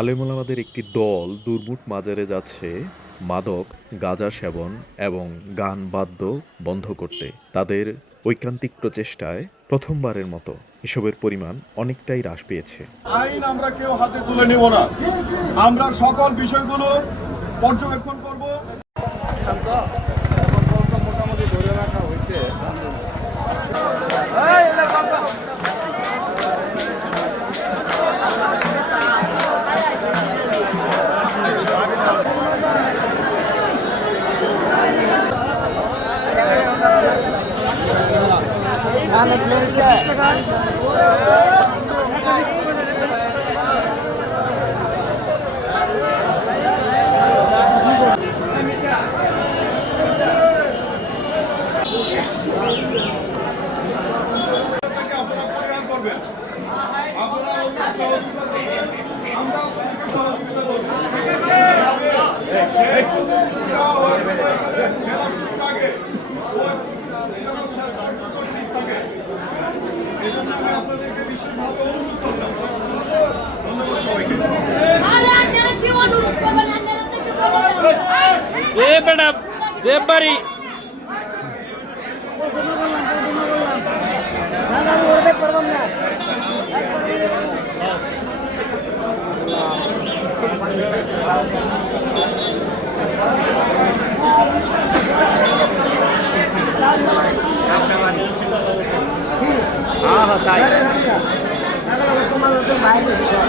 আলেমোলামাদের একটি দল দুর্মুট মাজারে যাচ্ছে মাদক, গাঁজা সেবন এবং গান বাদ্য বন্ধ করতে। তাদের ঐকান্তিক প্রচেষ্টায় প্রথমবারের মতো এসবের পরিমাণ অনেকটাই হ্রাস পেয়েছে। আইন আমরা কেউ হাতে তুলে নিব না। আমরা সকল বিষয়গুলো পর্যবেক্ষণ করব। আমরা আপনাদেরকে সহযোগিতা করব এই প্রতিশ্রুতি দেওয়া হয়েছিল এখানে মেলা শুরুর আগে ওই প্রতিশ্রুতি যেন শেষ পর্যন্ত ঠিক থাকে এই জন্য আমি আপনাদেরকে বিশেষভাবে অনুরোধ করলাম ধন্যবাদ সবাইকে আরে আপনারা কি অনুরোধ করবেন আপনারা তো কিছু করবেন না। এ ম্যাডাম দেববাড়ি। পছন্দ করলাম পছন্দ না। তোমার তো বাইরে গেছে সব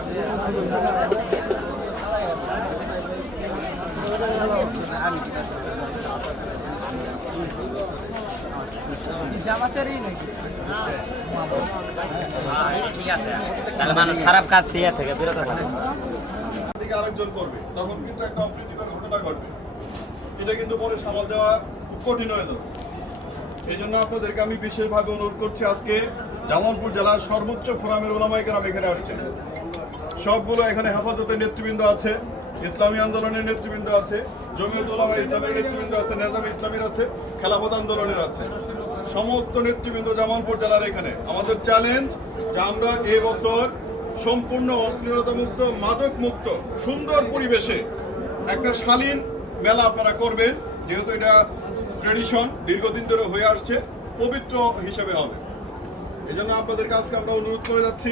তাহলে মানুষ খারাপ কাজ থেকে থেকে বিরত থাকে। আরেকজন করবে তখন কিন্তু একটা অপ্রীতিকর ঘটনা ঘটবে। এটা কিন্তু পরে সামাল দেওয়া খুব কঠিন হয়ে যাবে। এই জন্য আপনাদেরকে আমি বিশেষভাবে অনুরোধ করছি আজকে জামালপুর জেলার সর্বোচ্চ ফোরামের ওলামাই কেরাম এখানে আসছে সবগুলো এখানে হেফাজতের নেতৃবৃন্দ আছে। ইসলামী আন্দোলনের নেতৃবৃন্দ আছে, জমিয়ত ওলামা ইসলামের নেতৃবৃন্দ আছে, নেজাম ইসলামের আছে, খেলাফত আন্দোলনের আছে। সমস্ত নেতৃবৃন্দ জামালপুর জেলার এখানে। আমাদের চ্যালেঞ্জ যে আমরা এই বছর সম্পূর্ণ অশ্লীলতা মুক্ত মাদক মুক্ত সুন্দর পরিবেশে একটা শালীন মেলা আপনারা করবেন, যেহেতু এটা ট্রেডিশন দীর্ঘদিন ধরে হয়ে আসছে, পবিত্র হিসেবে হবে। এই জন্য আপনাদের কাছকে আমরা অনুরোধ করে যাচ্ছি।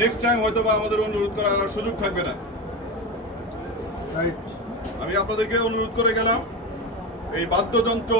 নেক্সট টাইম হয়তো বা আমাদের অনুরোধ করার সুযোগ থাকবে না। আমি আপনাদেরকে অনুরোধ করে গেলাম এই বাদ্যযন্ত্র